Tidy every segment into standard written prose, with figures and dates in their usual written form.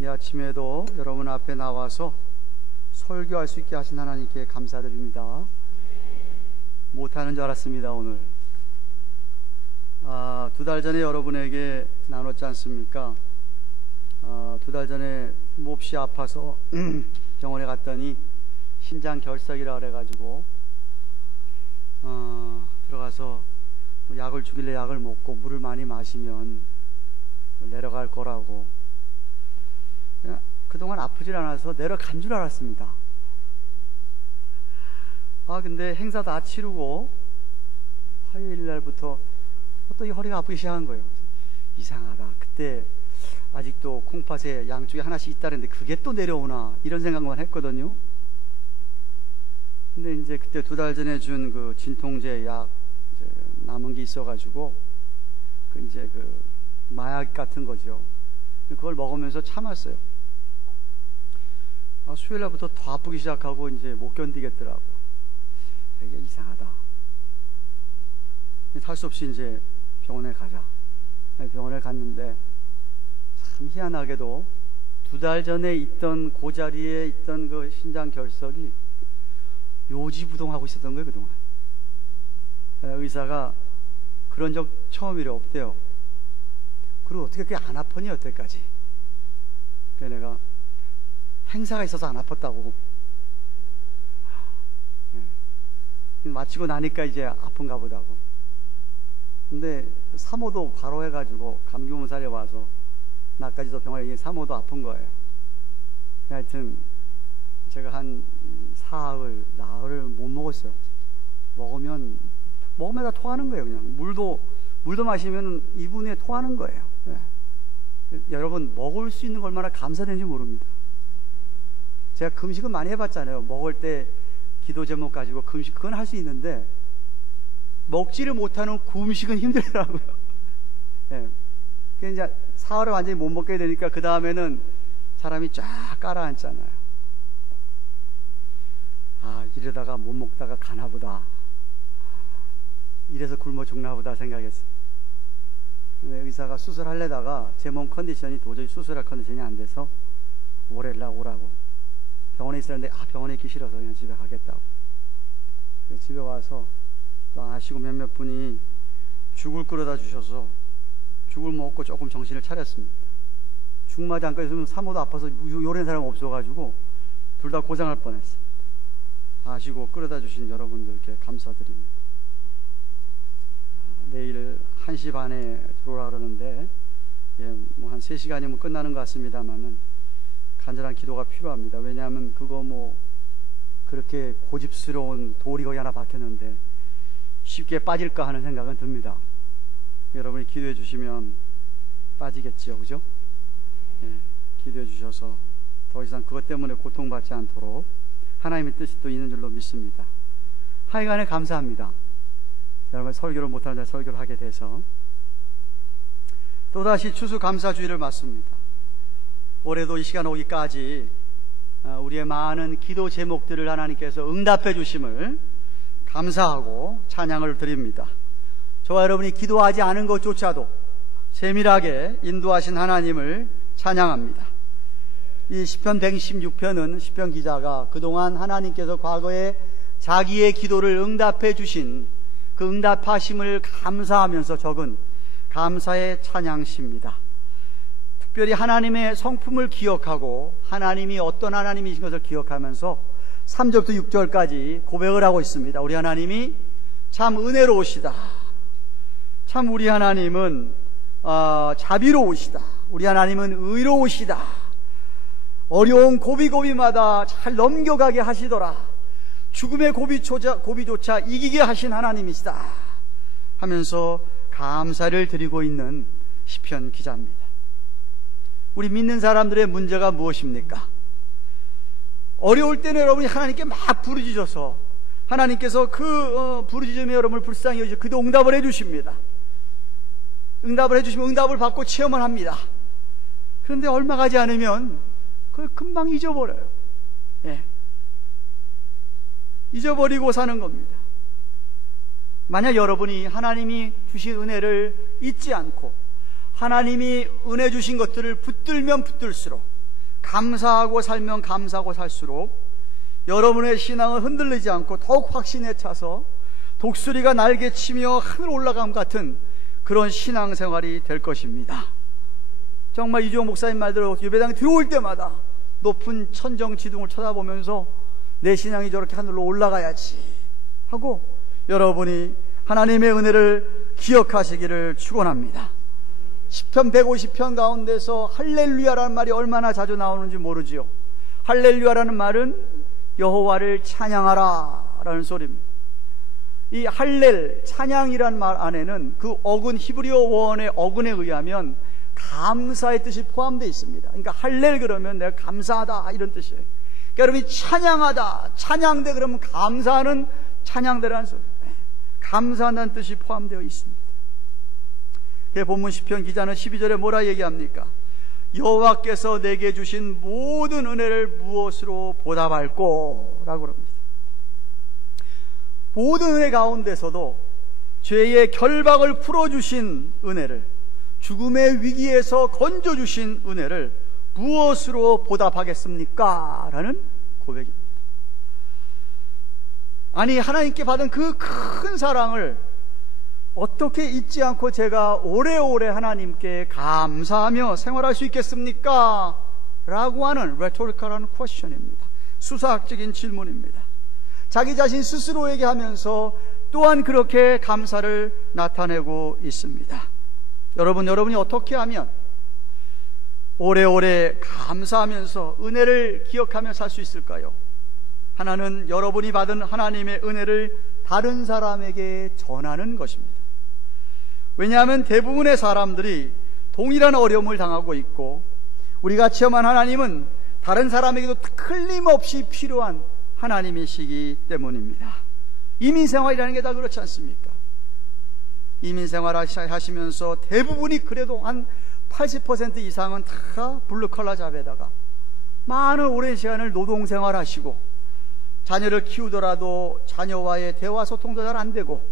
이 아침에도 여러분 앞에 나와서 설교할 수 있게 하신 하나님께 감사드립니다. 못하는 줄 알았습니다. 오늘 2달 전에 여러분에게 나눴지 않습니까? 2달 전에 몹시 아파서 병원에 갔더니 심장 결석이라 그래가지고 들어가서 약을 주길래 약을 먹고 물을 많이 마시면 내려갈 거라고. 그동안 아프질 않아서 내려간 줄 알았습니다. 근데 행사 다 치르고 화요일 날부터 또 이 허리가 아프기 시작한 거예요. 이상하다. 그때 아직도 콩팥에 양쪽에 하나씩 있다는데 그게 또 내려오나 이런 생각만 했거든요. 근데 이제 그때 2달 전에 준 그 진통제 약 이제 남은 게 있어가지고 이제 그 마약 같은 거죠. 그걸 먹으면서 참았어요. 수요일 날부터 더 아프기 시작하고 이제 못 견디겠더라고요. 이게 이상하다. 할 수 없이 이제 병원에 가자. 병원에 갔는데 참 희한하게도 2달 전에 있던 그 자리에 있던 그 신장 결석이 요지부동하고 있었던 거예요, 그동안. 의사가 그런 적 처음이래, 없대요. 그리고 어떻게 그게 안 아프니, 여태까지. 그래서 내가 행사가 있어서 안 아팠다고. 마치고 나니까 이제 아픈가 보다고. 근데 사모도 바로 해가지고 감기몸살에 와서 나까지도 병원에 사모도 아픈 거예요. 하여튼 제가 한 사흘, 나흘을 못 먹었어요. 먹으면 다 토하는 거예요. 그냥 물도 마시면 이분에 토하는 거예요. 여러분, 먹을 수 있는 거 얼마나 감사되는지 모릅니다. 제가 금식은 많이 해봤잖아요. 먹을 때 기도 제목 가지고 금식, 그건 할 수 있는데 먹지를 못하는 금식은 힘들더라고요. 이제 사흘을 완전히 못 먹게 되니까 그 다음에는 사람이 쫙 깔아앉잖아요. 이러다가 못 먹다가 가나보다, 이래서 굶어 죽나보다 생각했어요. 의사가 수술하려다가 제 몸 컨디션이 도저히 수술할 컨디션이 안 돼서 월요일날 오라고. 병원에 있었는데 병원에 있기 싫어서 그냥 집에 가겠다고. 집에 와서 아시고 몇몇 분이 죽을 끓여다 주셔서 죽을 먹고 조금 정신을 차렸습니다. 죽마지 안 끓였으면 사모도 아파서 요리하는 사람 없어가지고 둘 다 고생할 뻔했어요. 아시고 끓여다 주신 여러분들께 감사드립니다. 내일 1시 반에 들어오라 그러는데 뭐 한 3시간이면 끝나는 것 같습니다만은 간절한 기도가 필요합니다. 왜냐하면 그거 그렇게 고집스러운 돌이 거기 하나 박혔는데 쉽게 빠질까 하는 생각은 듭니다. 여러분이 기도해 주시면 빠지겠지요, 그죠? 기도해 주셔서 더 이상 그것 때문에 고통받지 않도록 하나님의 뜻이 또 있는 줄로 믿습니다. 하여간에 감사합니다. 여러분, 설교를 못하는 날 설교를 하게 돼서 또다시 추수감사주의를 맞습니다. 올해도 이 시간 오기까지 우리의 많은 기도 제목들을 하나님께서 응답해 주심을 감사하고 찬양을 드립니다. 저와 여러분이 기도하지 않은 것조차도 세밀하게 인도하신 하나님을 찬양합니다. 이 시편 116편은 시편 기자가 그동안 하나님께서 과거에 자기의 기도를 응답해 주신 그 응답하심을 감사하면서 적은 감사의 찬양시입니다. 특별히 하나님의 성품을 기억하고 하나님이 어떤 하나님이신 것을 기억하면서 3절부터 6절까지 고백을 하고 있습니다. 우리 하나님이 참 은혜로우시다. 참 우리 하나님은 자비로우시다. 우리 하나님은 의로우시다. 어려운 고비고비마다 잘 넘겨가게 하시더라. 죽음의 고비조차 이기게 하신 하나님이시다 하면서 감사를 드리고 있는 시편 기자입니다. 우리 믿는 사람들의 문제가 무엇입니까? 어려울 때는 여러분이 하나님께 막 부르짖어서 하나님께서 그 부르짖음에 여러분을 불쌍히 여기셔서 그도 응답을 해주십니다. 응답을 해주시면 응답을 받고 체험을 합니다. 그런데 얼마 가지 않으면 그걸 금방 잊어버려요. 잊어버리고 사는 겁니다. 만약 여러분이 하나님이 주신 은혜를 잊지 않고 하나님이 은혜 주신 것들을 붙들면 붙들수록 감사하고 살면 감사하고 살수록 여러분의 신앙은 흔들리지 않고 더욱 확신에 차서 독수리가 날개치며 하늘 올라감 같은 그런 신앙생활이 될 것입니다. 정말 이주영 목사님 말대로 예배당에 들어올 때마다 높은 천정지둥을 쳐다보면서 내 신앙이 저렇게 하늘로 올라가야지 하고 여러분이 하나님의 은혜를 기억하시기를 축원합니다. 시편 150편 가운데서 할렐루야라는 말이 얼마나 자주 나오는지 모르지요. 할렐루야라는 말은 여호와를 찬양하라 라는 소리입니다. 이 할렐, 찬양이란 말 안에는 그 어근, 히브리어 원의 어근에 의하면 감사의 뜻이 포함되어 있습니다. 그러니까 할렐 그러면 내가 감사하다 이런 뜻이에요. 그러니까 여러분이 찬양하다, 찬양대 그러면 감사하는 찬양대라는 소리예요. 감사한다는 뜻이 포함되어 있습니다. 본문 시편 기자는 12절에 뭐라 얘기합니까? 여호와께서 내게 주신 모든 은혜를 무엇으로 보답할꼬? 라고 그럽니다. 모든 은혜 가운데서도 죄의 결박을 풀어주신 은혜를, 죽음의 위기에서 건져주신 은혜를 무엇으로 보답하겠습니까? 라는 고백입니다. 아니, 하나님께 받은 그 큰 사랑을 어떻게 잊지 않고 제가 오래오래 하나님께 감사하며 생활할 수 있겠습니까? 라고 하는 레토리컬한 퀘스천입니다. 수사학적인 질문입니다. 자기 자신 스스로에게 하면서 또한 그렇게 감사를 나타내고 있습니다. 여러분이 어떻게 하면 오래오래 감사하면서 은혜를 기억하며 살 수 있을까요? 하나는 여러분이 받은 하나님의 은혜를 다른 사람에게 전하는 것입니다. 왜냐하면 대부분의 사람들이 동일한 어려움을 당하고 있고 우리가 체험한 하나님은 다른 사람에게도 틀림없이 필요한 하나님이시기 때문입니다. 이민생활이라는 게 다 그렇지 않습니까? 이민생활 하시면서 대부분이 그래도 한 80% 이상은 다 블루컬러 잡에다가 많은 오랜 시간을 노동생활 하시고 자녀를 키우더라도 자녀와의 대화 소통도 잘 안 되고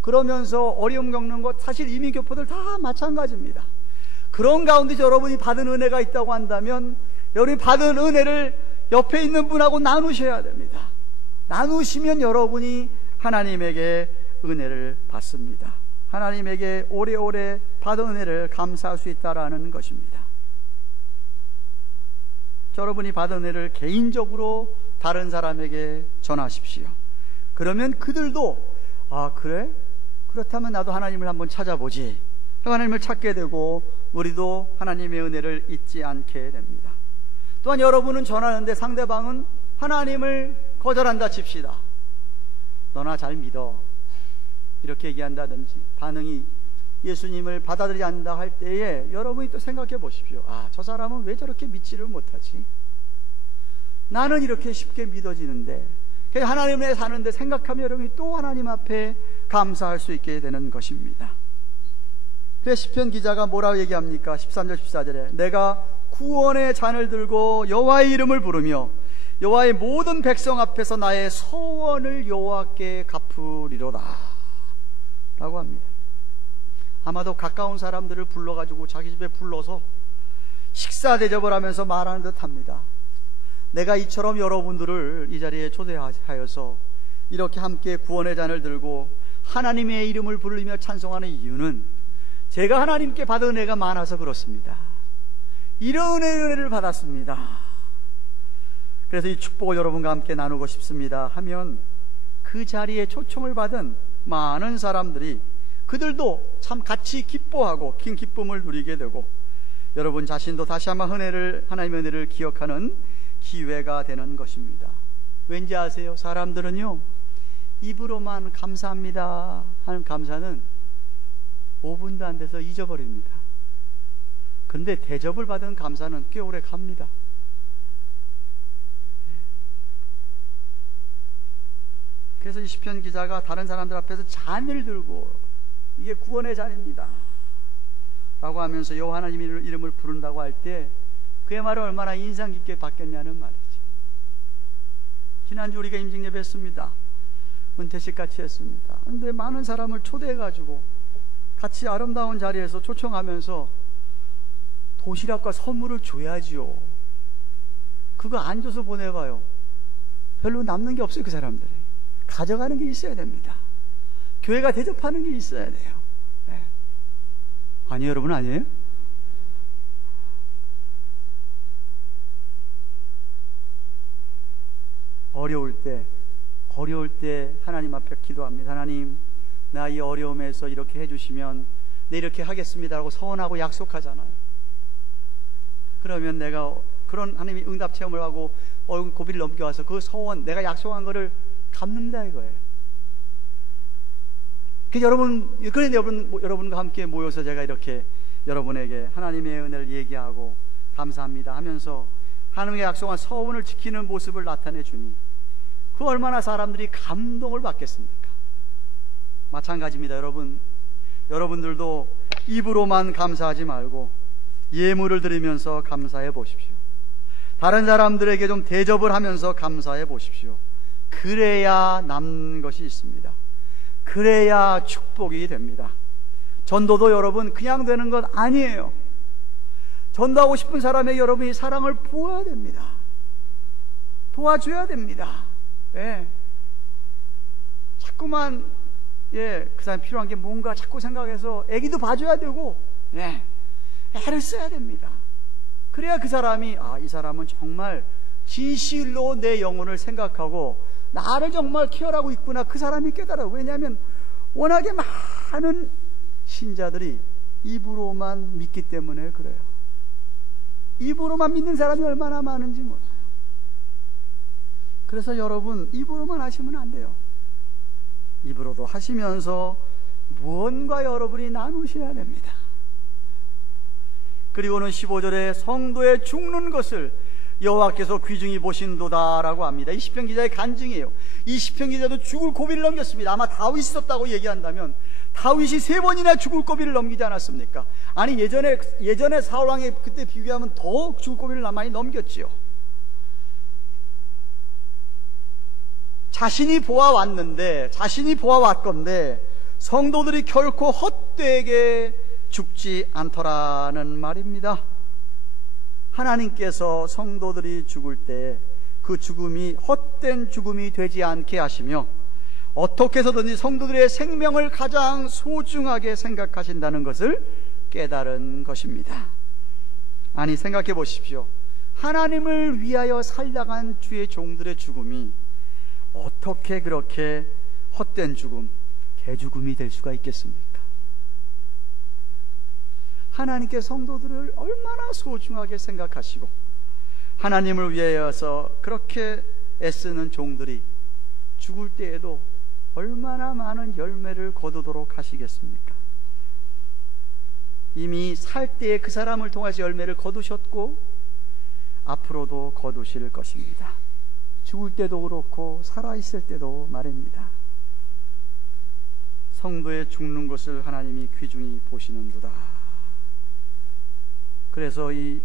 그러면서 어려움 겪는 것 사실 이민교포들 다 마찬가지입니다. 그런 가운데 여러분이 받은 은혜가 있다고 한다면 여러분이 받은 은혜를 옆에 있는 분하고 나누셔야 됩니다. 나누시면 여러분이 하나님에게 은혜를 받습니다. 하나님에게 오래오래 받은 은혜를 감사할 수 있다라는 것입니다. 여러분이 받은 은혜를 개인적으로 다른 사람에게 전하십시오. 그러면 그들도 그래? 그렇다면 나도 하나님을 한번 찾아보지. 하나님을 찾게 되고 우리도 하나님의 은혜를 잊지 않게 됩니다. 또한 여러분은 전하는데 상대방은 하나님을 거절한다 칩시다. 너나 잘 믿어. 이렇게 얘기한다든지 반응이 예수님을 받아들이지 않는다 할 때에 여러분이 또 생각해 보십시오. 저 사람은 왜 저렇게 믿지를 못하지? 나는 이렇게 쉽게 믿어지는데 하나님에 사는데 생각하면 여러분이 또 하나님 앞에 감사할 수 있게 되는 것입니다. 그래서 시편 기자가 뭐라고 얘기합니까? 13절 14절에 내가 구원의 잔을 들고 여호와의 이름을 부르며 여호와의 모든 백성 앞에서 나의 소원을 여호와께 갚으리로다 라고 합니다. 아마도 가까운 사람들을 불러가지고 자기 집에 불러서 식사 대접을 하면서 말하는 듯 합니다. 내가 이처럼 여러분들을 이 자리에 초대하여서 이렇게 함께 구원의 잔을 들고 하나님의 이름을 부르며 찬송하는 이유는 제가 하나님께 받은 은혜가 많아서 그렇습니다. 이런 은혜를 받았습니다. 그래서 이 축복을 여러분과 함께 나누고 싶습니다 하면 그 자리에 초청을 받은 많은 사람들이 그들도 참 같이 기뻐하고 긴 기쁨을 누리게 되고 여러분 자신도 다시 한번 하나님의 은혜를 기억하는 기회가 되는 것입니다. 왠지 아세요? 사람들은요 입으로만 감사합니다 하는 감사는 5분도 안 돼서 잊어버립니다. 그런데 대접을 받은 감사는 꽤 오래 갑니다. 그래서 이 시편 기자가 다른 사람들 앞에서 잔을 들고 이게 구원의 잔입니다 라고 하면서 여호와 하나님 이름을 부른다고 할 때 그의 말을 얼마나 인상 깊게 받겠냐는 말이죠. 지난주 우리가 임직 예배했습니다. 은퇴식 같이 했습니다. 그런데 많은 사람을 초대해가지고 같이 아름다운 자리에서 초청하면서 도시락과 선물을 줘야지요. 그거 안 줘서 보내봐요. 별로 남는 게 없어요. 그 사람들이 가져가는 게 있어야 됩니다. 교회가 대접하는 게 있어야 돼요. 네. 아니에요 여러분? 아니에요? 어려울 때 하나님 앞에 기도합니다. 하나님, 나 이 어려움에서 이렇게 해주시면 네 이렇게 하겠습니다라고 서원하고 약속하잖아요. 그러면 내가 그런 하나님이 응답 체험을 하고 고비를 넘겨와서 그 서원, 내가 약속한 거를 갚는다 이거예요. 그런데 여러분과 함께 모여서 제가 이렇게 여러분에게 하나님의 은혜를 얘기하고 감사합니다 하면서 하나님의 약속한 서원을 지키는 모습을 나타내 주니 그 얼마나 사람들이 감동을 받겠습니까? 마찬가지입니다. 여러분들도 입으로만 감사하지 말고 예물을 드리면서 감사해 보십시오. 다른 사람들에게 좀 대접을 하면서 감사해 보십시오. 그래야 남는 것이 있습니다. 그래야 축복이 됩니다. 전도도 여러분 그냥 되는 것 아니에요. 전도하고 싶은 사람에게 여러분이 사랑을 부어야 됩니다. 도와줘야 됩니다. 예. 자꾸만 그 사람이 필요한 게 뭔가 자꾸 생각해서 애기도 봐줘야 되고 애를 써야 됩니다. 그래야 그 사람이 이 사람은 정말 진실로 내 영혼을 생각하고 나를 정말 케어하고 있구나 그 사람이 깨달아요. 왜냐하면 워낙에 많은 신자들이 입으로만 믿기 때문에 그래요. 입으로만 믿는 사람이 얼마나 많은지 몰라요. 그래서 여러분 입으로만 하시면 안 돼요. 입으로도 하시면서 무언가 여러분이 나누셔야 됩니다. 그리고는 15절에 성도의 죽는 것을 여호와께서 귀중히 보신도다라고 합니다. 이 시편 기자의 간증이에요. 이 시편 기자도 죽을 고비를 넘겼습니다. 아마 다윗이 썼다고 얘기한다면 다윗이 3번이나 죽을 고비를 넘기지 않았습니까? 아니 예전에 사울왕에 그때 비교하면 더 죽을 고비를 많이 넘겼지요. 자신이 보아왔건데 성도들이 결코 헛되게 죽지 않더라는 말입니다. 하나님께서 성도들이 죽을 때 그 죽음이 헛된 죽음이 되지 않게 하시며 어떻게 해서든지 성도들의 생명을 가장 소중하게 생각하신다는 것을 깨달은 것입니다. 아니 생각해 보십시오. 하나님을 위하여 살다간 주의 종들의 죽음이 어떻게 그렇게 헛된 죽음, 개죽음이 될 수가 있겠습니까? 하나님께 성도들을 얼마나 소중하게 생각하시고 하나님을 위하여서 그렇게 애쓰는 종들이 죽을 때에도 얼마나 많은 열매를 거두도록 하시겠습니까? 이미 살 때에 그 사람을 통해서 열매를 거두셨고 앞으로도 거두실 것입니다. 죽을 때도 그렇고 살아있을 때도 말입니다. 성도의 죽는 것을 하나님이 귀중히 보시는도다. 그래서 이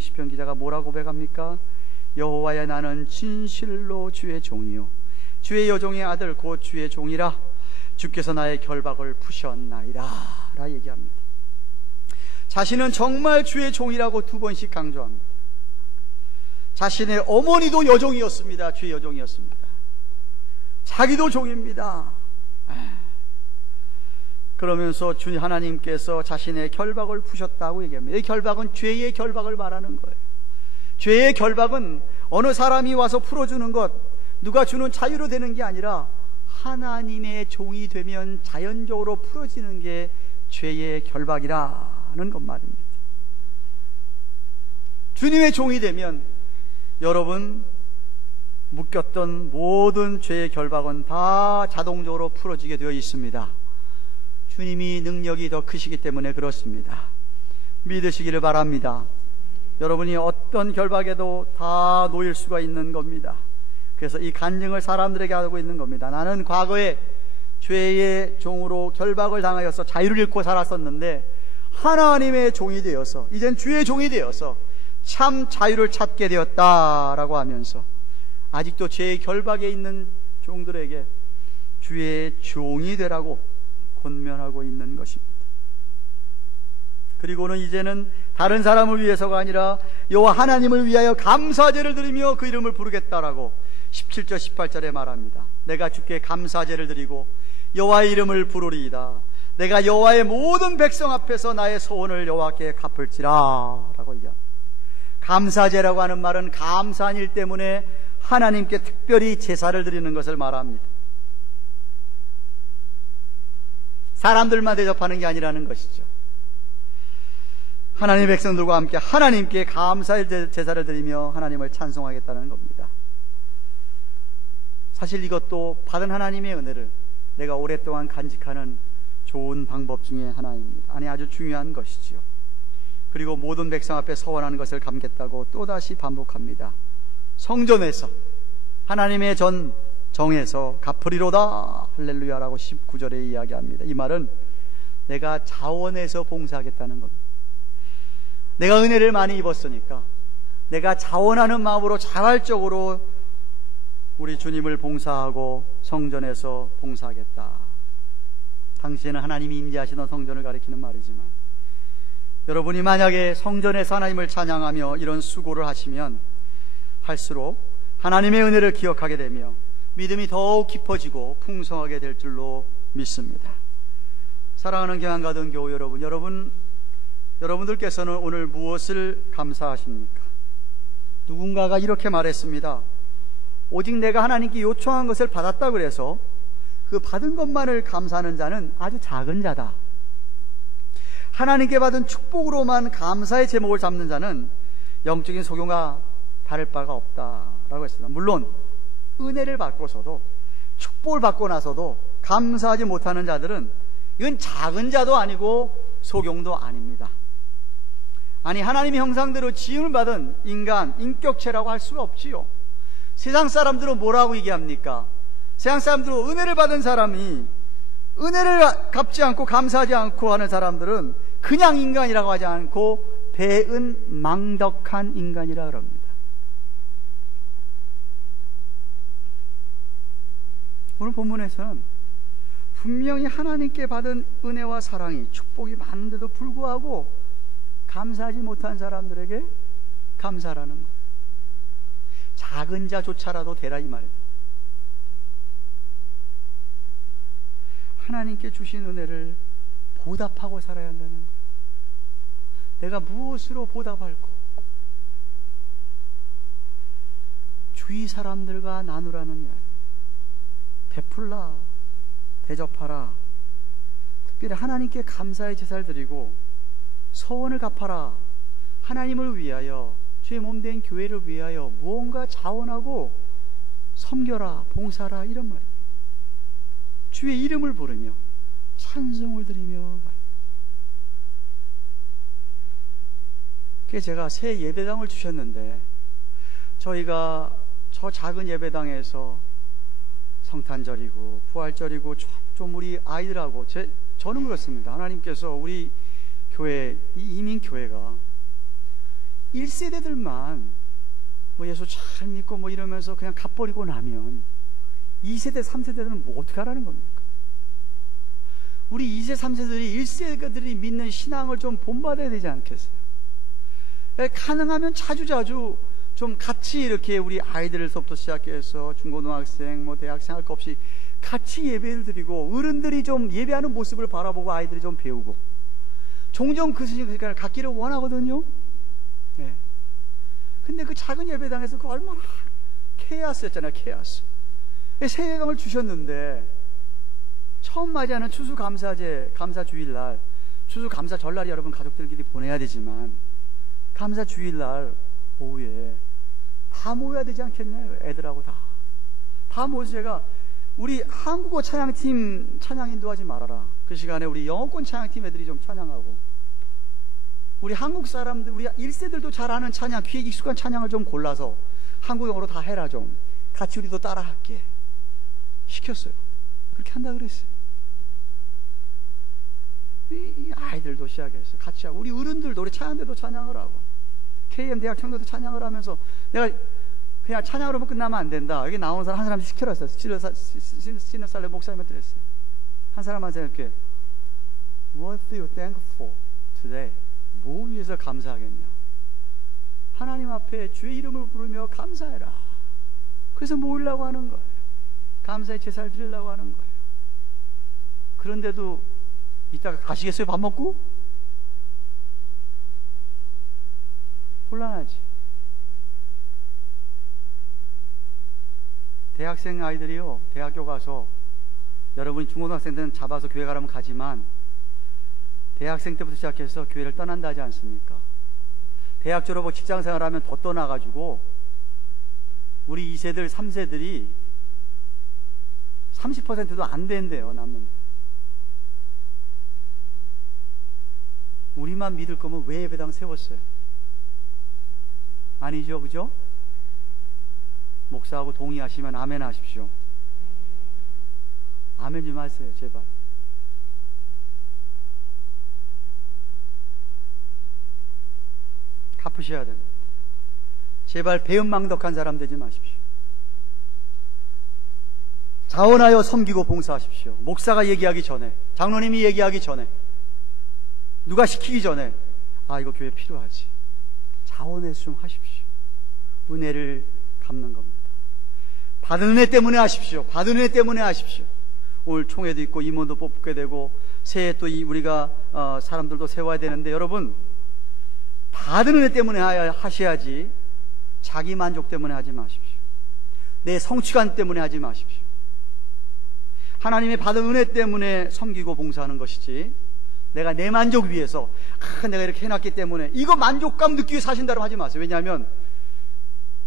시편 기자가 뭐라고 고백합니까? 여호와여 나는 진실로 주의 종이요 주의 여종의 아들 곧 주의 종이라 주께서 나의 결박을 푸셨나이다 라 얘기합니다. 자신은 정말 주의 종이라고 2번씩 강조합니다. 자신의 어머니도 여종이었습니다. 주의 여종이었습니다. 자기도 종입니다. 그러면서 주 하나님께서 자신의 결박을 푸셨다고 얘기합니다. 이 결박은 죄의 결박을 말하는 거예요. 죄의 결박은 어느 사람이 와서 풀어주는 것, 누가 주는 자유로 되는 게 아니라 하나님의 종이 되면 자연적으로 풀어지는 게 죄의 결박이라는 것 말입니다. 주님의 종이 되면 여러분 묶였던 모든 죄의 결박은 다 자동적으로 풀어지게 되어 있습니다. 주님이 능력이 더 크시기 때문에 그렇습니다. 믿으시기를 바랍니다. 여러분이 어떤 결박에도 다 놓일 수가 있는 겁니다. 그래서 이 간증을 사람들에게 하고 있는 겁니다. 나는 과거에 죄의 종으로 결박을 당하여서 자유를 잃고 살았었는데 하나님의 종이 되어서 이젠 주의 종이 되어서 참 자유를 찾게 되었다라고 하면서 아직도 죄의 결박에 있는 종들에게 주의 종이 되라고 권면하고 있는 것입니다. 그리고는 이제는 다른 사람을 위해서가 아니라 여호와 하나님을 위하여 감사제를 드리며 그 이름을 부르겠다라고 17절 18절에 말합니다. 내가 주께 감사제를 드리고 여호와의 이름을 부르리이다. 내가 여호와의 모든 백성 앞에서 나의 소원을 여호와께 갚을지라 라고 얘기합니다. 감사제라고 하는 말은 감사한 일 때문에 하나님께 특별히 제사를 드리는 것을 말합니다. 사람들만 대접하는 게 아니라는 것이죠. 하나님의 백성들과 함께 하나님께 감사의 제사를 드리며 하나님을 찬송하겠다는 겁니다. 사실 이것도 받은 하나님의 은혜를 내가 오랫동안 간직하는 좋은 방법 중에 하나입니다. 아니, 아주 중요한 것이지요. 그리고 모든 백성 앞에 서원하는 것을 갚겠다고 또다시 반복합니다. 성전에서 하나님의 정에서 갚으리로다 할렐루야라고 19절에 이야기합니다. 이 말은 내가 자원해서 봉사하겠다는 겁니다. 내가 은혜를 많이 입었으니까 내가 자원하는 마음으로 자발적으로 우리 주님을 봉사하고 성전에서 봉사하겠다. 당시에는 하나님이 임재하시던 성전을 가리키는 말이지만, 여러분이 만약에 성전에서 하나님을 찬양하며 이런 수고를 하시면 할수록 하나님의 은혜를 기억하게 되며 믿음이 더욱 깊어지고 풍성하게 될 줄로 믿습니다. 사랑하는 경안가든 교우 여러분, 여러분들께서는 오늘 무엇을 감사하십니까? 누군가가 이렇게 말했습니다. 오직 내가 하나님께 요청한 것을 받았다 그래서 그 받은 것만을 감사하는 자는 아주 작은 자다. 하나님께 받은 축복으로만 감사의 제목을 잡는 자는 영적인 소경과 다를 바가 없다라고 했습니다. 물론 은혜를 받고서도, 축복을 받고 나서도 감사하지 못하는 자들은 이건 작은 자도 아니고 소경도 아닙니다. 아니, 하나님의 형상대로 지음을 받은 인간, 인격체라고 할 수가 없지요. 세상 사람들은 뭐라고 얘기합니까? 세상 사람들은 은혜를 받은 사람이, 은혜를 갚지 않고 감사하지 않고 하는 사람들은 그냥 인간이라고 하지 않고 배은망덕한 인간이라 그럽니다. 오늘 본문에서는 분명히 하나님께 받은 은혜와 사랑이, 축복이 많은데도 불구하고 감사하지 못한 사람들에게 감사라는 것. 작은 자조차라도 되라 이 말입니다. 하나님께 주신 은혜를 보답하고 살아야 한다는 것. 내가 무엇으로 보답할고 주위 사람들과 나누라는 이야기. 베풀라, 대접하라. 특별히 하나님께 감사의 제사를 드리고 서원을 갚아라. 하나님을 위하여, 주의 몸된 교회를 위하여 무언가 자원하고 섬겨라, 봉사라, 이런 말. 주의 이름을 부르며 찬송을 드리며. 그게 제가 새 예배당을 주셨는데 저희가 저 작은 예배당에서 성탄절이고 부활절이고 좀 우리 아이들하고 저는 그렇습니다. 하나님께서 우리 교회, 이 이민교회가 1세대들만 뭐 예수 잘 믿고 뭐 이러면서 그냥 갚버리고 나면 2세대, 3세대들은 뭐 어떻게 하라는 겁니까? 우리 2세, 3세들이 1세대들이 믿는 신앙을 좀 본받아야 되지 않겠어요? 가능하면 자주자주 좀 같이 이렇게 우리 아이들서부터 시작해서 중고등학생, 뭐 대학생 할 것 없이 같이 예배를 드리고 어른들이 좀 예배하는 모습을 바라보고 아이들이 좀 배우고 종종 그 시간을 갖기를 원하거든요. 네. 근데 그 작은 예배당에서 그 얼마나 케이아스였잖아요. 케이아스. 새 예배당을 주셨는데 처음 맞이하는 추수감사제, 감사주일날, 추수감사절날이 여러분 가족들끼리 보내야 되지만 감사주일날 오후에 다 모여야 되지 않겠냐요. 애들하고 다 모여서 제가 우리 한국어 찬양팀 찬양 인도하지 말아라. 그 시간에 우리 영어권 찬양팀 애들이 좀 찬양하고 우리 한국 사람들, 우리 1세들도 잘 아는 찬양, 귀에 익숙한 찬양을 좀 골라서 한국어로 다 해라. 좀 같이 우리도 따라할게 시켰어요. 그렇게 한다 그랬어요. 이 아이들도 시작했어요. 같이 하고 우리 어른들도 우리 찬양대도 찬양을 하고 KM 대학 청년도 찬양을 하면서 내가 그냥 찬양으로만 끝나면 안 된다. 여기 나온 사람 한 사람씩 시켜놨어요. 시너살레 목사님한테 그랬어요. 한 사람한테 이렇게 What are you thankful for today? 뭐 위해서 감사하겠냐? 하나님 앞에 주의 이름을 부르며 감사해라. 그래서 모이려고 하는 거예요. 감사의 제사를 드리려고 하는 거예요. 그런데도 이따가 가시겠어요? 밥 먹고? 곤란하지. 대학생 아이들이요, 대학교 가서, 여러분이 중고등학생들은 잡아서 교회 가라면 가지만 대학생 때부터 시작해서 교회를 떠난다 하지 않습니까? 대학 졸업하고 직장 생활하면 더 떠나가지고 우리 2세들 3세들이 30%도 안 된대요. 남는. 우리만 믿을 거면 왜 예배당 세웠어요? 아니죠, 그죠? 목사하고 동의하시면 아멘 하십시오. 아멘 좀 하세요, 제발. 갚으셔야 됩니다. 제발 배은망덕한 사람 되지 마십시오. 자원하여 섬기고 봉사하십시오. 목사가 얘기하기 전에, 장로님이 얘기하기 전에, 누가 시키기 전에, 아, 이거 교회 필요하지. 자원해서 좀 하십시오. 은혜를 갚는 겁니다. 받은 은혜 때문에 하십시오. 받은 은혜 때문에 하십시오. 오늘 총회도 있고 임원도 뽑게 되고 새해 또 우리가 사람들도 세워야 되는데, 여러분, 받은 은혜 때문에 하셔야지 자기 만족 때문에 하지 마십시오. 내 성취감 때문에 하지 마십시오. 하나님의 받은 은혜 때문에 섬기고 봉사하는 것이지, 내가 내 만족 위해서, 내가 이렇게 해놨기 때문에 이거 만족감 느끼기 위해 사신다고 하지 마세요. 왜냐하면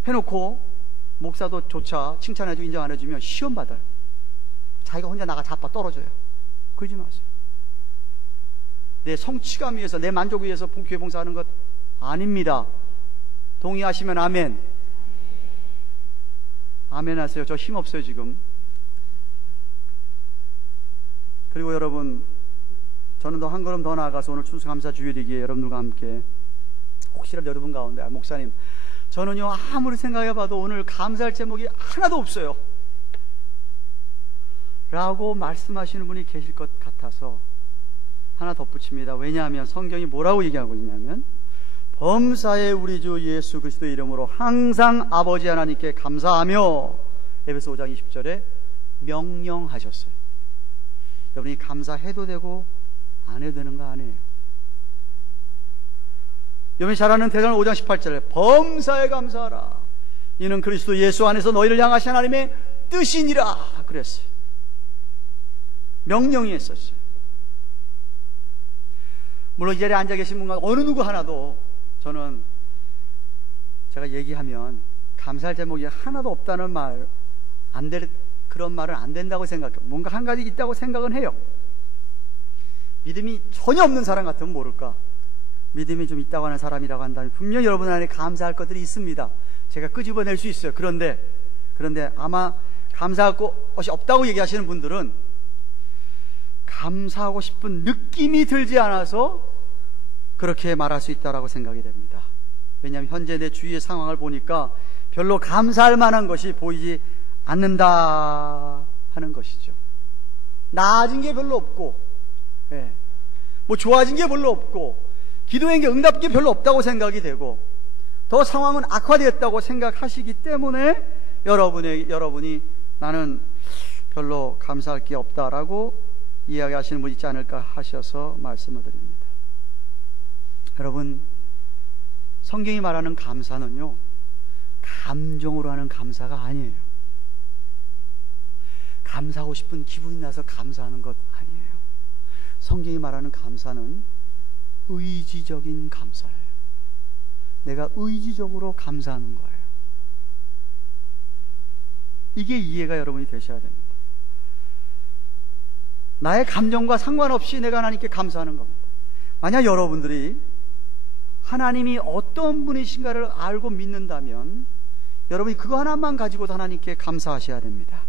해놓고 목사도 조차 칭찬해주고 인정 안 해주면 시험 받아요. 자기가 혼자 나가 자빠 떨어져요. 그러지 마세요. 내 성취감 위해서, 내 만족 위해서 교회 봉사하는 것 아닙니다. 동의하시면 아멘. 아멘 하세요. 저 힘 없어요 지금. 그리고 여러분, 저는 더 한 걸음 더 나아가서 오늘 추수감사 주일이기에 여러분들과 함께, 혹시라도 여러분 가운데, 목사님, 저는요 아무리 생각해봐도 오늘 감사할 제목이 하나도 없어요 라고 말씀하시는 분이 계실 것 같아서 하나 덧붙입니다. 왜냐하면 성경이 뭐라고 얘기하고 있냐면, 범사에 우리 주 예수 그리스도의 이름으로 항상 아버지 하나님께 감사하며, 에베소 5장 20절에 명령하셨어요. 여러분이 감사해도 되고 안 해도 되는 거 아니에요. 여러분이 잘 아는 대사는 5장 18절에 범사에 감사하라. 이는 그리스도 예수 안에서 너희를 향하신 하나님의 뜻이니라 그랬어요. 명령이 했었어요. 물론 이 자리에 앉아 계신 분과 어느 누구 하나도, 저는 제가 얘기하면 감사할 제목이 하나도 없다는 말, 그런 말은 안 된다고 생각해요. 뭔가 한 가지 있다고 생각은 해요. 믿음이 전혀 없는 사람 같으면 모를까, 믿음이 좀 있다고 하는 사람이라고 한다면 분명히 여러분 안에 감사할 것들이 있습니다. 제가 끄집어낼 수 있어요. 그런데 아마 감사할 것이 없다고 얘기하시는 분들은 감사하고 싶은 느낌이 들지 않아서 그렇게 말할 수 있다고 생각이 됩니다. 왜냐하면 현재 내 주위의 상황을 보니까 별로 감사할 만한 것이 보이지 않는다 하는 것이죠. 나아진 게 별로 없고, 뭐 좋아진 게 별로 없고, 기도한 게 응답이 별로 없다고 생각이 되고, 더 상황은 악화되었다고 생각하시기 때문에 여러분이 나는 별로 감사할 게 없다라고 이야기하시는 분 있지 않을까 하셔서 말씀을 드립니다. 여러분, 성경이 말하는 감사는요, 감정으로 하는 감사가 아니에요. 감사하고 싶은 기분이 나서 감사하는 것 아니에요. 성경이 말하는 감사는 의지적인 감사예요. 내가 의지적으로 감사하는 거예요. 이게 이해가 여러분이 되셔야 됩니다. 나의 감정과 상관없이 내가 하나님께 감사하는 겁니다. 만약 여러분들이 하나님이 어떤 분이신가를 알고 믿는다면 여러분이 그거 하나만 가지고도 하나님께 감사하셔야 됩니다.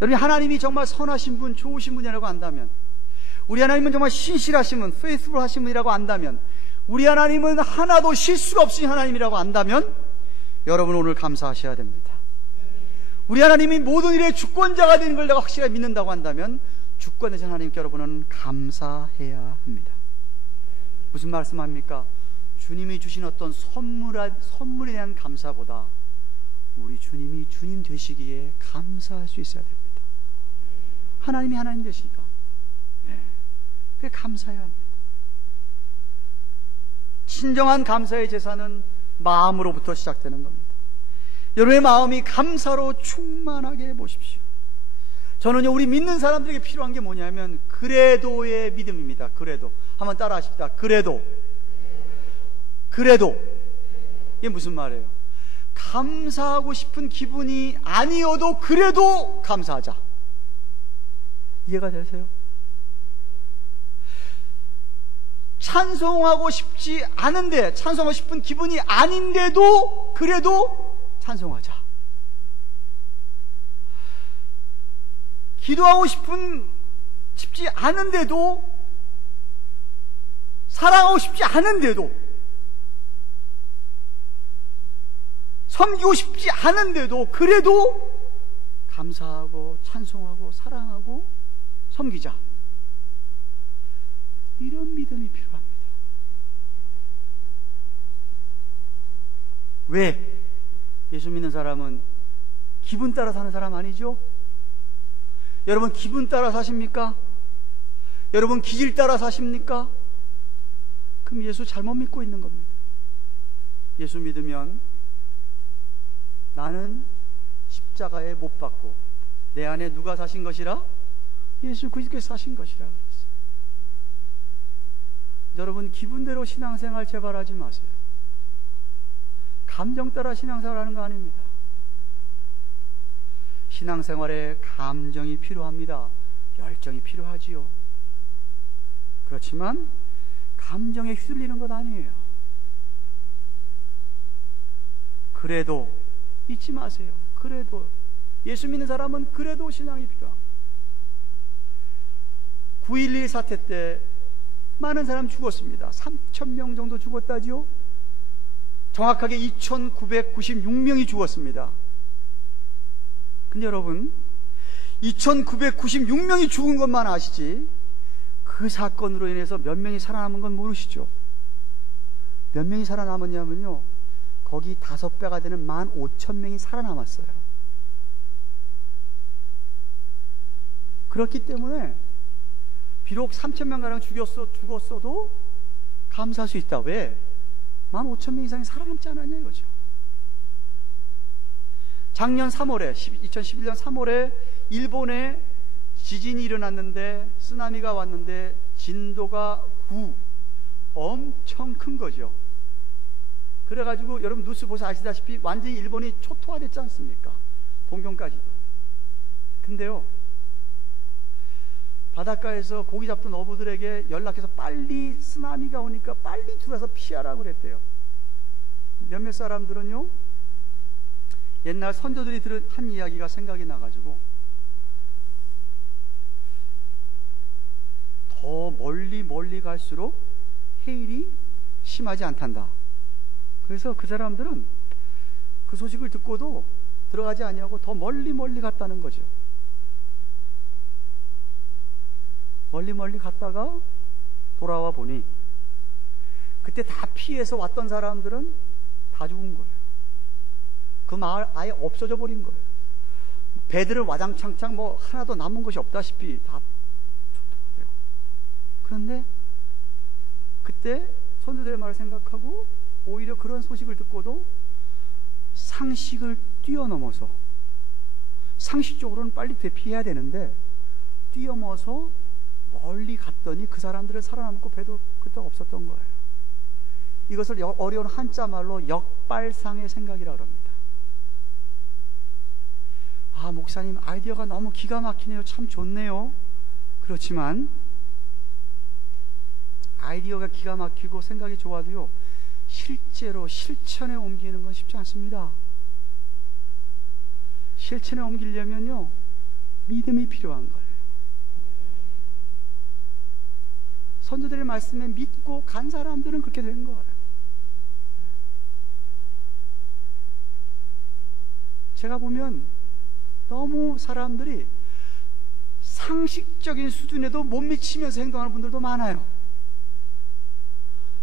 여러분이 하나님이 정말 선하신 분, 좋으신 분이라고 안다면, 우리 하나님은 정말 신실하신 분, faithful 하신 분이라고 안다면, 우리 하나님은 하나도 실수가 없으신 하나님이라고 안다면 여러분 오늘 감사하셔야 됩니다. 우리 하나님이 모든 일의 주권자가 되는 걸 내가 확실하게 믿는다고 한다면 주권자신 하나님께 여러분은 감사해야 합니다. 무슨 말씀합니까? 주님이 주신 어떤 선물에 대한 감사보다 우리 주님이 주님 되시기에 감사할 수 있어야 됩니다. 하나님이 하나님 되시니까 그게 감사해야 합니다. 진정한 감사의 제사는 마음으로부터 시작되는 겁니다. 여러분의 마음이 감사로 충만하게 해보십시오. 저는요, 우리 믿는 사람들에게 필요한 게 뭐냐면 그래도의 믿음입니다. 그래도. 한번 따라 하십시다. 그래도. 이게 무슨 말이에요? 감사하고 싶은 기분이 아니어도 그래도 감사하자. 이해가 되세요? 찬송하고 싶지 않은데, 찬송하고 싶은 기분이 아닌데도 그래도 찬송하자. 기도하고 싶지 않은데도, 사랑하고 싶지 않은데도, 섬기고 싶지 않은데도 그래도 감사하고 찬송하고 사랑하고 섬기자. 이런 믿음이 필요합니다. 왜? 예수 믿는 사람은 기분 따라 사는 사람 아니죠? 여러분 기분 따라 사십니까? 여러분 기질 따라 사십니까? 그럼 예수 잘못 믿고 있는 겁니다. 예수 믿으면 나는 십자가에 못 박고 내 안에 누가 사신 것이라? 예수 그리스도께서 사신 것이라 그랬어요. 여러분 기분대로 신앙생활 제발 하지 마세요. 감정 따라 신앙생활 하는 거 아닙니다. 신앙생활에 감정이 필요합니다. 열정이 필요하지요. 그렇지만 감정에 휘둘리는 것 아니에요. 그래도 잊지 마세요. 그래도 예수 믿는 사람은 그래도 신앙이 필요합니다. 9.11 사태 때 많은 사람 죽었습니다. 3,000명 정도 죽었다지요. 정확하게 2,996명이 죽었습니다. 근데 여러분 2,996명이 죽은 것만 아시지 그 사건으로 인해서 몇 명이 살아남은 건 모르시죠? 몇 명이 살아남았냐면요, 거기 5배가 되는 15,000명이 살아남았어요. 그렇기 때문에 비록 3,000명가량 죽었어도 감사할 수 있다. 왜? 15,000명 이상이 살아남지 않았냐 이거죠. 작년 3월에 2011년 3월에 일본에 지진이 일어났는데 쓰나미가 왔는데 진도가 9, 엄청 큰 거죠. 그래가지고 여러분 뉴스 보셔서 아시다시피 완전히 일본이 초토화됐지 않습니까? 동경까지도. 근데요, 바닷가에서 고기 잡던 어부들에게 연락해서 빨리 쓰나미가 오니까 빨리 들어와서 피하라고 그랬대요. 몇몇 사람들은요, 옛날 선조들이 들은 한 이야기가 생각이 나가지고 더 멀리 갈수록 해일이 심하지 않단다. 그래서 그 사람들은 그 소식을 듣고도 들어가지 아니하고 더 멀리 갔다는 거죠. 멀리 갔다가 돌아와 보니 그때 다 피해서 왔던 사람들은 다 죽은 거예요. 그 마을 아예 없어져 버린 거예요. 배들은 와장창창 뭐 하나도 남은 것이 없다시피 다 초토화되고. 그런데 그때 선조들의 말을 생각하고 오히려 그런 소식을 듣고도 상식을 뛰어넘어서, 상식적으로는 빨리 대피해야 되는데 뛰어넘어서 멀리 갔더니 그 사람들은 살아남고 배도 그때 없었던 거예요. 이것을 어려운 한자말로 역발상의 생각이라고 합니다. 아, 목사님 아이디어가 너무 기가 막히네요. 참 좋네요. 그렇지만 아이디어가 기가 막히고 생각이 좋아도요, 실제로 실천에 옮기는 건 쉽지 않습니다. 실천에 옮기려면요, 믿음이 필요한 거예요. 선조들의 말씀에 믿고 간 사람들은 그렇게 된 거예요. 제가 보면 너무 사람들이 상식적인 수준에도 못 미치면서 행동하는 분들도 많아요.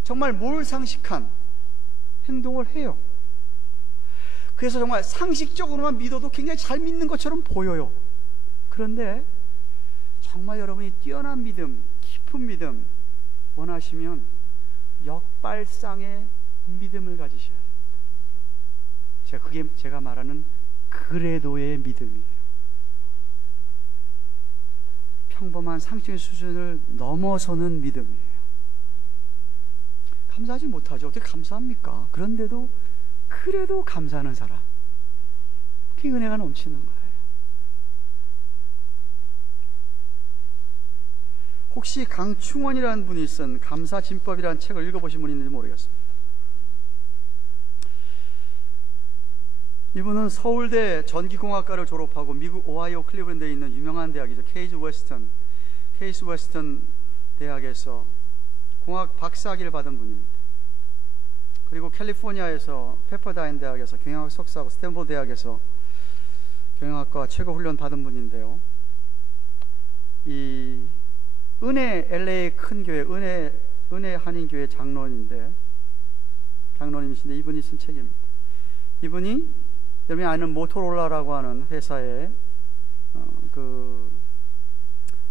정말 몰상식한 행동을 해요. 그래서 정말 상식적으로만 믿어도 굉장히 잘 믿는 것처럼 보여요. 그런데 정말 여러분이 뛰어난 믿음, 깊은 믿음 원하시면 역발상의 믿음을 가지셔야 돼요. 그게 제가 말하는 그래도의 믿음이에요. 평범한 상식적인 수준을 넘어서는 믿음이에요. 감사하지 못하죠. 어떻게 감사합니까? 그런데도 그래도 감사하는 사람, 그게 은혜가 넘치는 거예요. 혹시 강충원이라는 분이 쓴 감사진법이라는 책을 읽어보신 분이 있는지 모르겠습니다. 이분은 서울대 전기공학과를 졸업하고 미국 오하이오 클리블랜드에 있는 유명한 대학이죠. 케이스 웨스턴 대학에서 공학 박사학위를 받은 분입니다. 그리고 캘리포니아에서 페퍼다인 대학에서 경영학 석사하고 스탠포드 대학에서 경영학과 최고 훈련 받은 분인데요. 이 은혜 LA 큰 교회 은혜 한인교회 장로님이신데 이분이 쓴 책입니다. 이분이 여러분이 아는 모토로라라고 하는 회사의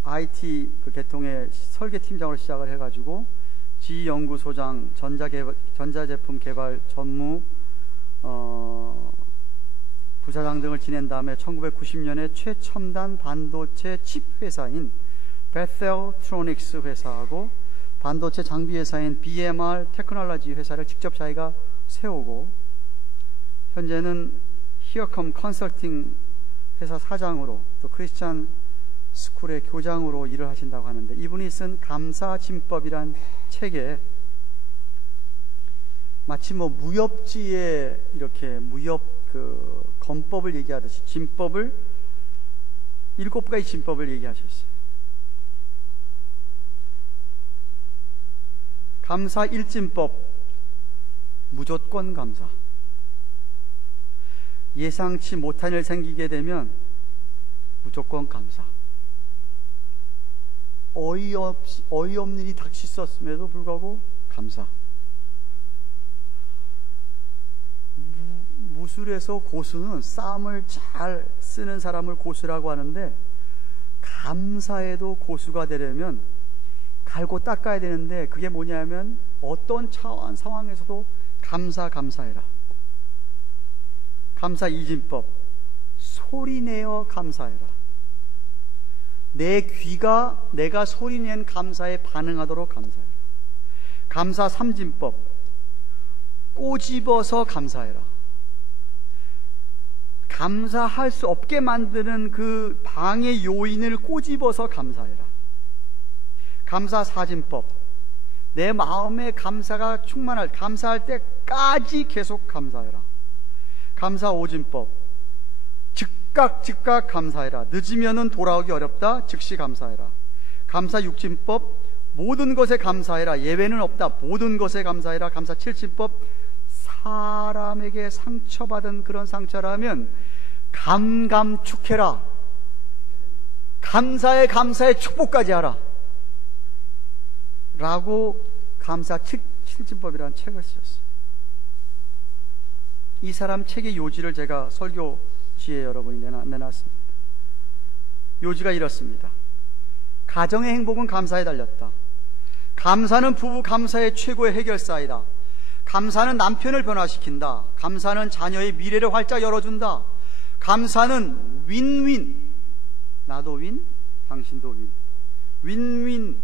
IT 계통의 설계팀장으로 시작을 해가지고 지연구소장, 전자제품 개발 전무 부사장 등을 지낸 다음에 1990년에 최첨단 반도체 칩 회사인 베텔트로닉스 회사하고 반도체 장비 회사인 BMR 테크놀로지 회사를 직접 자기가 세우고 현재는 히어컴 컨설팅 회사 사장으로 또 크리스찬 스쿨의 교장으로 일을 하신다고 하는데, 이분이 쓴 감사진법이란 책에 마치 무협지에 이렇게 무협 건법을 얘기하듯이 진법을 7가지 진법을 얘기하셨어요. 감사 1진법, 무조건 감사. 예상치 못한 일 생기게 되면 무조건 감사. 어이없는 일이 닥쳤음에도 불구하고 감사. 무술에서 고수는 싸움을 잘 쓰는 사람을 고수라고 하는데, 감사에도 고수가 되려면 갈고 닦아야 되는데, 그게 뭐냐면 어떤 상황에서도 감사해라. 감사 2진법, 소리내어 감사해라. 내 귀가 내가 소리낸 감사에 반응하도록 감사해라. 감사 3진법, 꼬집어서 감사해라. 감사할 수 없게 만드는 그 방해 요인을 꼬집어서 감사해라. 감사 4진법, 내 마음에 감사가 충만할, 감사할 때까지 계속 감사해라. 감사 5진법, 즉각 감사해라. 늦으면은 돌아오기 어렵다. 즉시 감사해라. 감사 6진법, 모든 것에 감사해라. 예외는 없다. 모든 것에 감사해라. 감사 7진법, 사람에게 상처받은 그런 상처라면 감감축해라. 감사에 축복까지 하라. 라고 감사 7진법이라는 책을 쓰셨어요. 이 사람 책의 요지를 제가 설교지에 여러분이 내놨습니다. 요지가 이렇습니다. 가정의 행복은 감사에 달렸다. 감사는 부부 감사의 최고의 해결사이다. 감사는 남편을 변화시킨다. 감사는 자녀의 미래를 활짝 열어준다. 감사는 윈윈, 나도 윈, 당신도 윈, 윈윈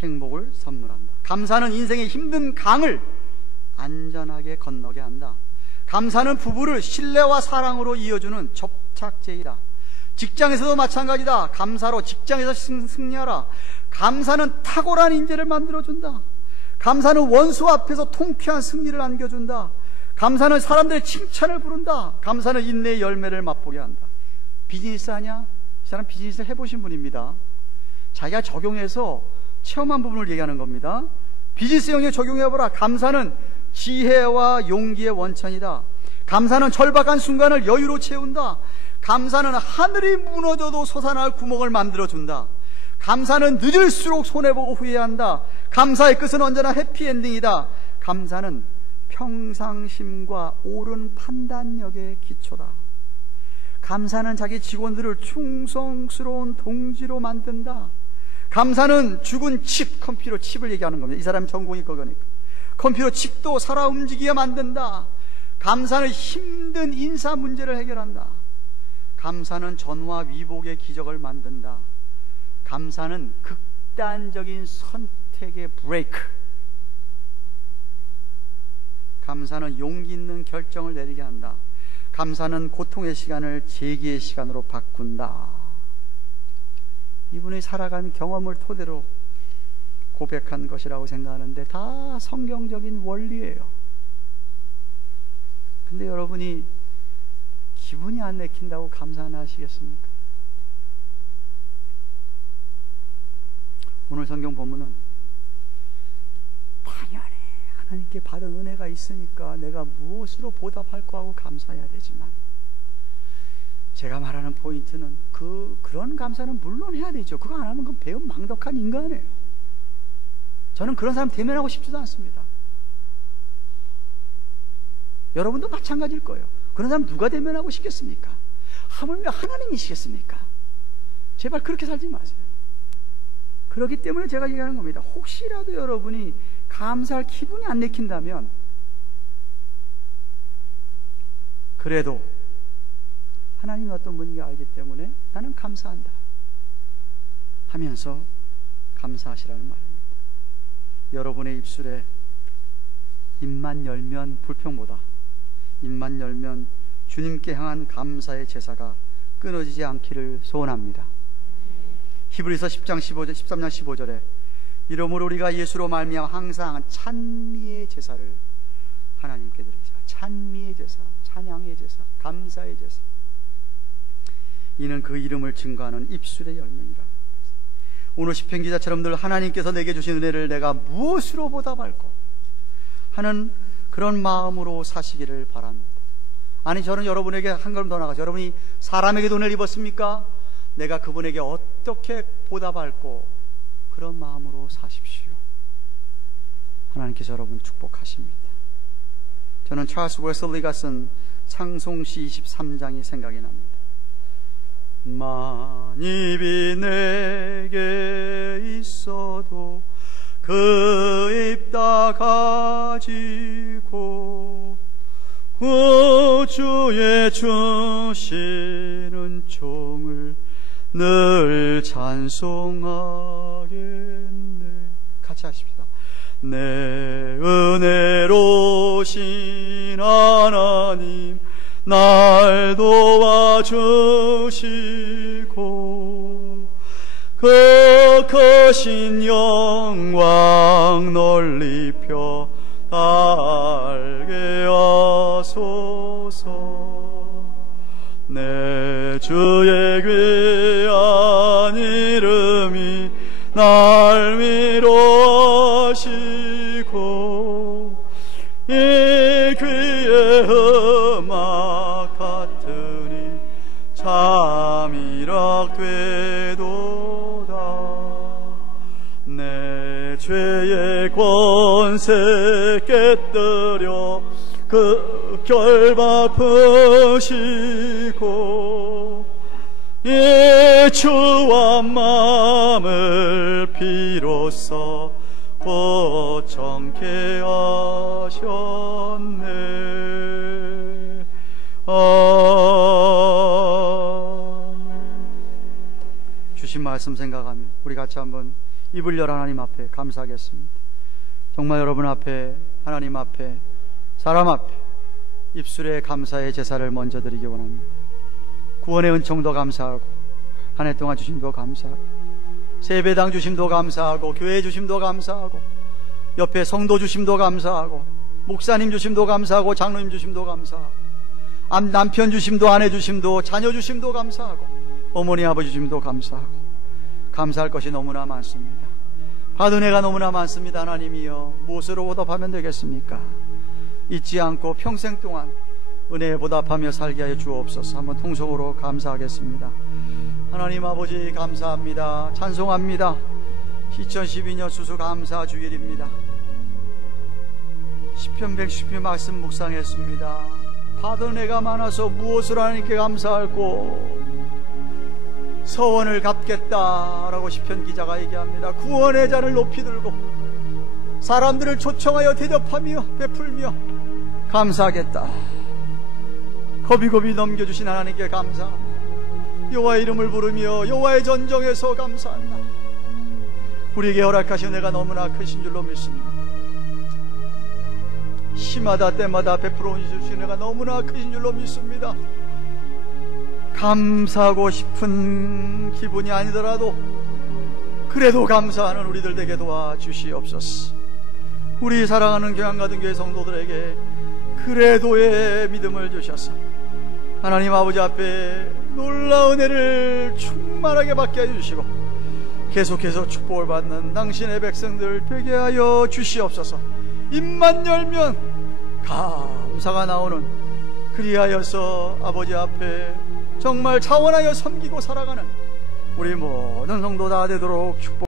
행복을 선물한다. 감사는 인생의 힘든 강을 안전하게 건너게 한다. 감사는 부부를 신뢰와 사랑으로 이어주는 접착제이다. 직장에서도 마찬가지다. 감사로 직장에서 승리하라. 감사는 탁월한 인재를 만들어준다. 감사는 원수 앞에서 통쾌한 승리를 안겨준다. 감사는 사람들의 칭찬을 부른다. 감사는 인내의 열매를 맛보게 한다. 비즈니스 하냐? 이 사람 비즈니스를 해보신 분입니다. 자기가 적용해서 체험한 부분을 얘기하는 겁니다. 비즈니스 영역에 적용해보라. 감사는 지혜와 용기의 원천이다. 감사는 절박한 순간을 여유로 채운다. 감사는 하늘이 무너져도 솟아날 구멍을 만들어준다. 감사는 늦을수록 손해보고 후회한다. 감사의 끝은 언제나 해피엔딩이다. 감사는 평상심과 옳은 판단력의 기초다. 감사는 자기 직원들을 충성스러운 동지로 만든다. 감사는 죽은 칩, 컴퓨터 칩을 얘기하는 겁니다. 이 사람이 전공이 그거니까. 컴퓨터 칩도 살아 움직이게 만든다. 감사는 힘든 인사 문제를 해결한다. 감사는 전화 위복의 기적을 만든다. 감사는 극단적인 선택의 브레이크. 감사는 용기 있는 결정을 내리게 한다. 감사는 고통의 시간을 재기의 시간으로 바꾼다. 이분이 살아간 경험을 토대로 고백한 것이라고 생각하는데 다 성경적인 원리예요. 근데 여러분이 기분이 안 내킨다고 감사 안 하시겠습니까? 오늘 성경 본문은 당연히 하나님께 받은 은혜가 있으니까 내가 무엇으로 보답할까 하고 감사해야 되지만, 제가 말하는 포인트는 그런 감사는 물론 해야 되죠. 그거 안 하면 그 배은망덕한 인간이에요. 저는 그런 사람 대면하고 싶지도 않습니다. 여러분도 마찬가지일 거예요. 그런 사람 누가 대면하고 싶겠습니까? 하물며 하나님이시겠습니까? 제발 그렇게 살지 마세요. 그렇기 때문에 제가 얘기하는 겁니다. 혹시라도 여러분이 감사할 기분이 안 내킨다면 그래도 하나님이 어떤 분인지 알기 때문에 나는 감사한다 하면서 감사하시라는 말입니다. 여러분의 입술에 입만 열면 불평보다 입만 열면 주님께 향한 감사의 제사가 끊어지지 않기를 소원합니다. 히브리서 13장 15절에 이러므로 우리가 예수로 말미암아 항상 찬미의 제사를 하나님께 드리자. 찬미의 제사, 찬양의 제사, 감사의 제사. 이는 그 이름을 증거하는 입술의 열매니라. 오늘 시편 기자처럼 늘 하나님께서 내게 주신 은혜를 내가 무엇으로 보답할까 하는 그런 마음으로 사시기를 바랍니다. 아니, 저는 여러분에게 한 걸음 더 나가서, 여러분이 사람에게 돈을 입었습니까? 내가 그분에게 어떻게 보답할까? 그런 마음으로 사십시오. 하나님께서 여러분 축복하십니다. 저는 찰스 웨슬리가 쓴 찬송시 23장이 생각이 납니다. 만입이 내게 있어도 그 입 다 가지고 구주의 주시는 종을 늘 찬송하겠네. 같이 하십시다. 내 은혜로우신 하나님 날 도와주시고 그 크신 영광 널리 펴 달게 하소서. 내 주의 귀한 이름이 날 위로하시고 이 귀의 음악 같으니 잠이락 되도다. 내 죄의 권세 깨뜨려 그 결박 푸시고 이 추한 마음을 비로소 고청케 하셨네. 주신 말씀 생각하며 우리 같이 한번 입을 열어 하나님 앞에 감사하겠습니다. 정말 여러분 앞에, 하나님 앞에, 사람 앞에 입술에 감사의 제사를 먼저 드리기 원합니다. 구원의 은총도 감사하고 한 해 동안 주심도 감사하고 세배당 주심도 감사하고 교회 주심도 감사하고 옆에 성도 주심도 감사하고 목사님 주심도 감사하고 장로님 주심도 감사하고 남편 주심도 아내 주심도 자녀 주심도 감사하고 어머니 아버지 주심도 감사하고 감사할 것이 너무나 많습니다. 받은 은혜가 너무나 많습니다. 하나님이여, 무엇으로 보답하면 되겠습니까? 잊지 않고 평생 동안 은혜에 보답하며 살게 하여 주옵소서. 한번 통성으로 감사하겠습니다. 하나님 아버지 감사합니다. 찬송합니다. 2012년 추수감사 주일입니다. 시편 110편 말씀 묵상했습니다. 받은 애가 많아서 무엇을 하나님께 감사할꼬. 서원을 갚겠다라고 시편 기자가 얘기합니다. 구원의 잔을 높이 들고 사람들을 초청하여 대접하며 베풀며 감사하겠다. 고비고비 넘겨주신 하나님께 감사합니다. 여호와의 이름을 부르며 여호와의 전정에서 감사한다. 우리에게 허락하신 은혜가 너무나 크신 줄로 믿습니다. 시마다 때마다 베풀어 주신 은혜가 너무나 크신 줄로 믿습니다. 감사하고 싶은 기분이 아니더라도 그래도 감사하는 우리들 되게 도와주시옵소서. 우리 사랑하는 교양가든교회 성도들에게 그래도의 믿음을 주셔서 하나님 아버지 앞에 놀라운 은혜를 충만하게 받게 해주시고 계속해서 축복을 받는 당신의 백성들 되게 하여 주시옵소서. 입만 열면 감사가 나오는, 그리하여서 아버지 앞에 정말 차원하여 섬기고 살아가는 우리 모든 성도 다 되도록 축복